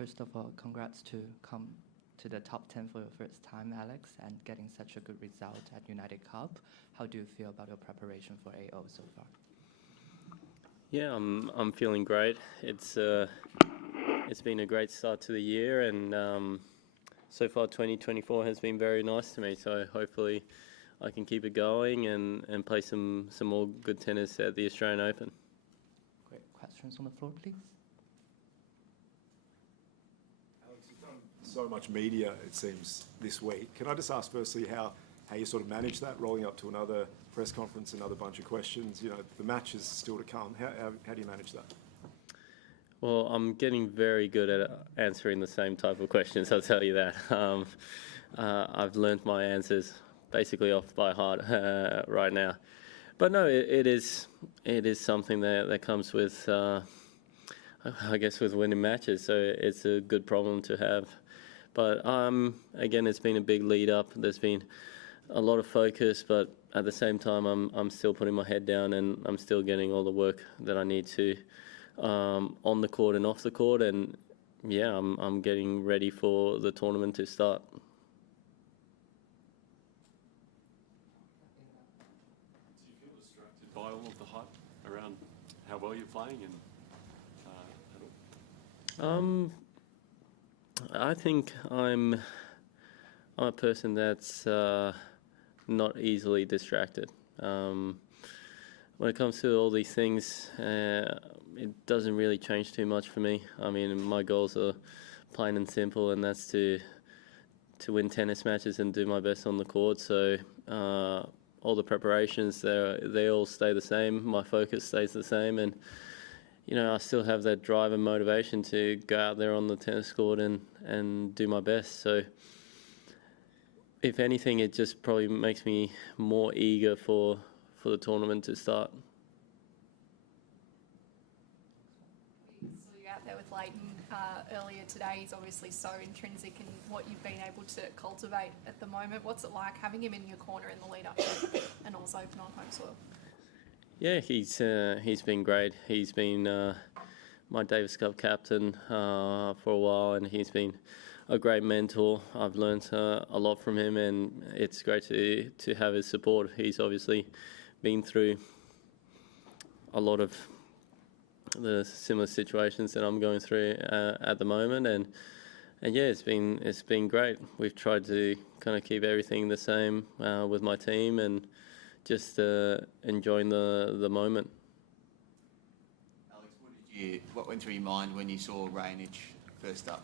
First of all, congrats to come to the top 10 for your first time, Alex, and getting such a good result at United Cup. How do you feel about your preparation for AO so far? Yeah, I'm feeling great. It's been a great start to the year, and so far 2024 has been very nice to me. So hopefully I can keep it going and play some more good tennis at the Australian Open. Great. Questions on the floor, please. Alex, you've done so much media, it seems, this week. Can I just ask firstly how you sort of manage that, rolling up to another press conference, another bunch of questions? You know, the match is still to come. How do you manage that? Well, I'm getting very good at answering the same type of questions, I'll tell you that. I've learned my answers basically off by heart right now. But no, it is something that comes with, I guess, with winning matches. So it's a good problem to have. But again, it's been a big lead up. There's been a lot of focus, but at the same time, I'm still putting my head down and I'm still getting all the work that I need to on the court and off the court. And yeah, I'm getting ready for the tournament to start. Do you feel distracted by all of the hype around how well you're playing and at all? I think I'm a person that's not easily distracted. When it comes to all these things, it doesn't really change too much for me. I mean, my goals are plain and simple, and that's to win tennis matches and do my best on the court. So all the preparations, they all stay the same. My focus stays the same, and you know, I still have that drive and motivation to go out there on the tennis court and do my best. So if anything, it just probably makes me more eager for the tournament to start. We saw you out there with Leighton earlier today. He's obviously so intrinsic in what you've been able to cultivate at the moment. What's it like having him in your corner in the lead up to an Oz Open on home soil? Yeah, he's been great. He's been my Davis Cup captain for a while, and he's been a great mentor. I've learned a lot from him, and it's great to have his support. He's obviously been through a lot of the similar situations that I'm going through at the moment, and yeah, it's been great. We've tried to kind of keep everything the same with my team and just enjoying the moment. Alex, what went through your mind when you saw Raonic first up?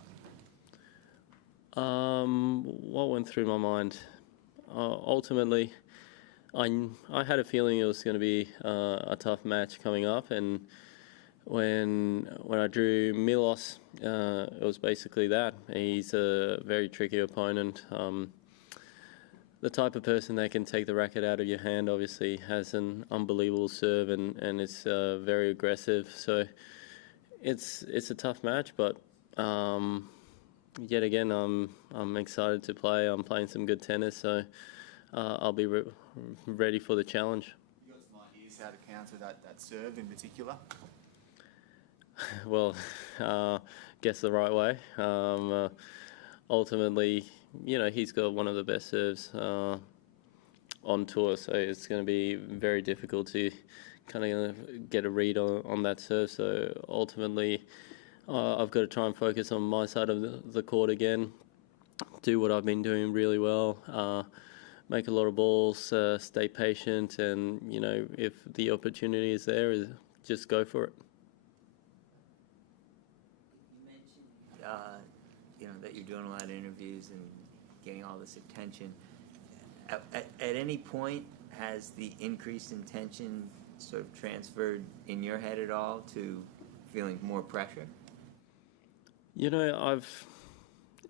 What went through my mind? Ultimately, I had a feeling it was going to be a tough match coming up, and when I drew Milos, it was basically that. He's a very tricky opponent. The type of person that can take the racket out of your hand, obviously has an unbelievable serve and it's very aggressive. So it's a tough match, but yet again, I'm excited to play. I'm playing some good tennis, so I'll be ready for the challenge. You got some ideas how to counter that serve in particular? Well, guess the right way. Ultimately, you know, he's got one of the best serves on tour, so it's going to be very difficult to kind of get a read on that serve. So ultimately, I've got to try and focus on my side of the court again, do what I've been doing really well, make a lot of balls, stay patient, and, you know, if the opportunity is there, just go for it. You mentioned, you know, that you're doing a lot of interviews and getting all this attention. At any point, has the increased in tension sort of transferred in your head at all to feeling more pressure? You know,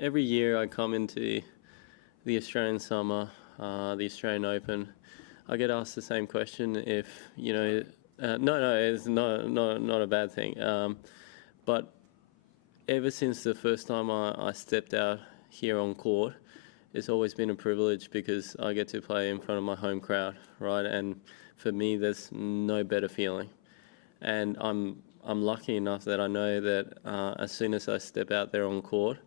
every year I come into the Australian summer, the Australian Open, I get asked the same question if, you know, no, it's not a bad thing. But ever since the first time I stepped out here on court, it's always been a privilege because I get to play in front of my home crowd, right? And for me, there's no better feeling. And I'm I'm lucky enough that I know that as soon as I step out there on court,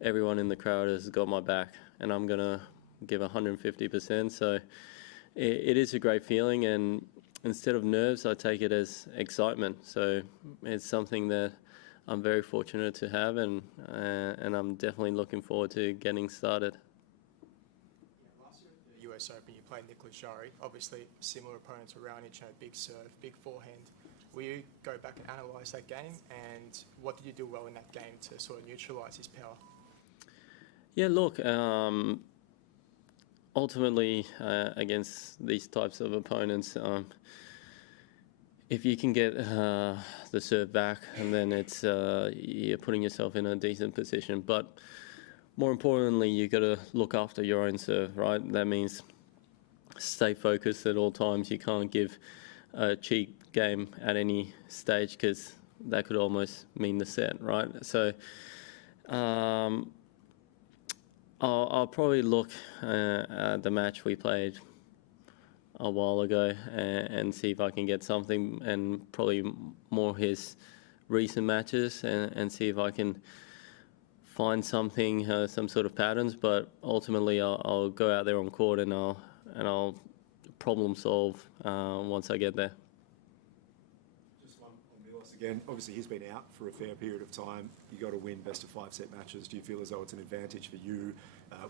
everyone in the crowd has got my back, and I'm gonna give 150%. So it is a great feeling, and instead of nerves, I take it as excitement. So it's something that I'm very fortunate to have, and I'm definitely looking forward to getting started. Last year at the US Open, you played Jarry. Obviously, similar opponents were Raonic, big serve, big forehand. Will you go back and analyse that game? And what did you do well in that game to sort of neutralise his power? Yeah, look, ultimately against these types of opponents, if you can get the serve back, and then it's you're putting yourself in a decent position. But more importantly, you got to look after your own serve, right? That means stay focused at all times. You can't give a cheap game at any stage, because that could almost mean the set, right? So I'll probably look at the match we played a while ago and see if I can get something, and probably more his recent matches, and see if I can find something, some sort of patterns. But ultimately, I'll go out there on court and I'll problem solve once I get there. Just one on Milos again. Obviously, he's been out for a fair period of time. You got to win best of 5 set matches. Do you feel as though it's an advantage for you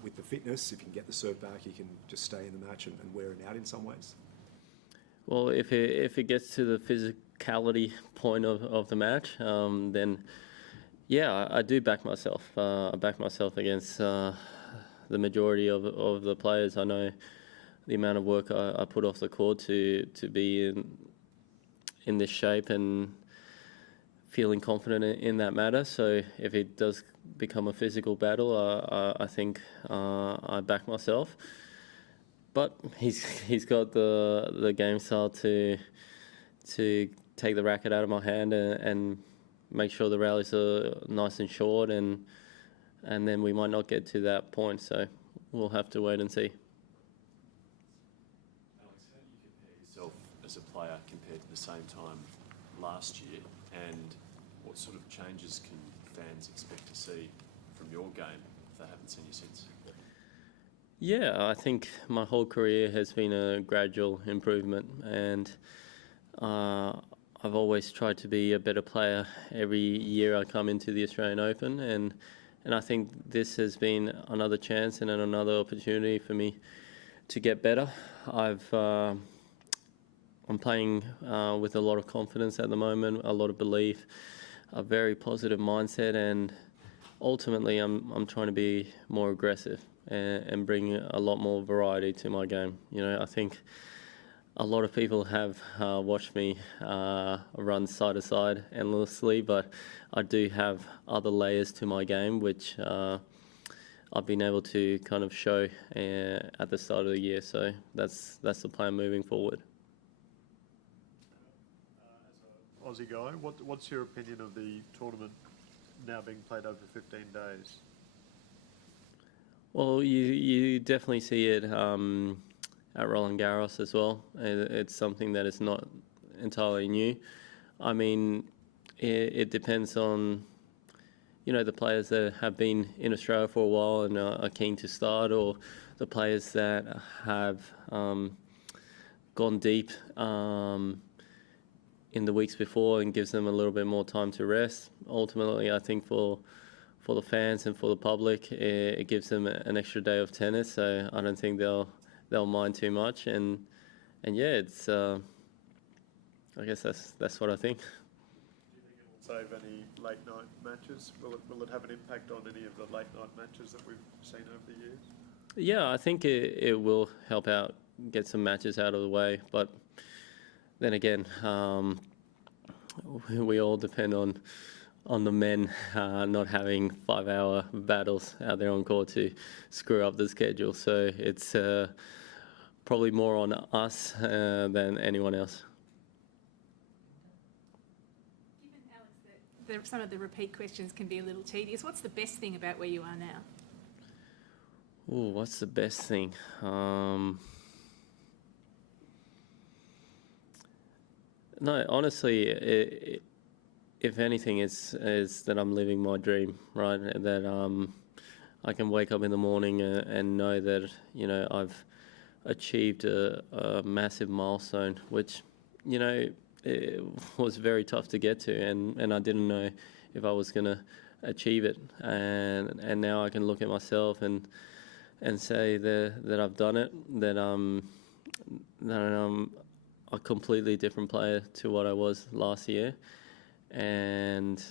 with the fitness? If you can get the serve back, you can just stay in the match and wear it out in some ways. Well, if it gets to the physicality point of the match, then yeah, I do back myself. I back myself against the majority of the players. I know the amount of work I put off the court to be in this shape and feeling confident in that matter. So if it does become a physical battle, I think I back myself. But he's got the game style to take the racket out of my hand and make sure the rallies are nice and short, and then we might not get to that point. So we'll have to wait and see. Alex, how do you compare yourself as a player compared to the same time last year, and what sort of changes can fans expect to see from your game if they haven't seen you since? Yeah, I think my whole career has been a gradual improvement, and I've always tried to be a better player every year I come into the Australian Open, and I think this has been another chance and another opportunity for me to get better. I'm playing with a lot of confidence at the moment, a lot of belief, a very positive mindset, and ultimately I'm trying to be more aggressive and bring a lot more variety to my game. You know, I think a lot of people have watched me run side to side endlessly, but I do have other layers to my game, which I've been able to kind of show at the start of the year. So that's the plan moving forward. As an Aussie guy, what's your opinion of the tournament now being played over 15 days? Well, you definitely see it at Roland Garros as well. It's something that is not entirely new. I mean, it depends on, you know, the players that have been in Australia for a while and are keen to start, or the players that have gone deep in the weeks before and gives them a little bit more time to rest. Ultimately, I think for the fans and for the public, it gives them an extra day of tennis. So I don't think they'll mind too much. And yeah, it's I guess that's what I think. Do you think it will save any late night matches? Will it have an impact on any of the late night matches that we've seen over the years? Yeah, I think it will help out, get some matches out of the way. But then again, we all depend on the men not having 5-hour battles out there on court to screw up the schedule. So it's probably more on us than anyone else. Given, Alex, that some of the repeat questions can be a little tedious, what's the best thing about where you are now? Oh, what's the best thing? No, honestly, if anything, is that I'm living my dream, right? That I can wake up in the morning and know that, you know, I've achieved a massive milestone, which, you know, it was very tough to get to, and I didn't know if I was going to achieve it. And now I can look at myself and say that I've done it, that I'm a completely different player to what I was last year. And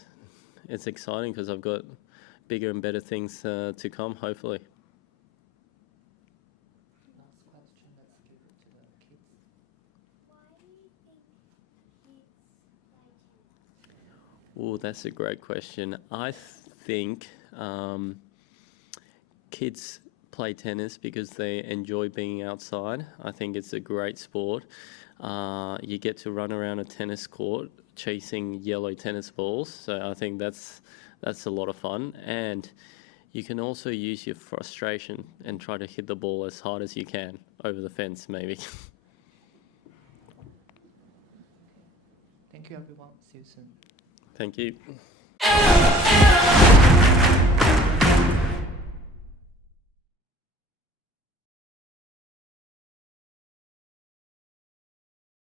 it's exciting because I've got bigger and better things to come, hopefully. Last question, let's give it to the kids. Why do you think kids play tennis? Oh, that's a great question. I think kids play tennis because they enjoy being outside. I think it's a great sport. You get to run around a tennis court chasing yellow tennis balls, so I think that's a lot of fun. And you can also use your frustration and try to hit the ball as hard as you can over the fence, maybe. Thank you, everyone. See you soon. Thank you.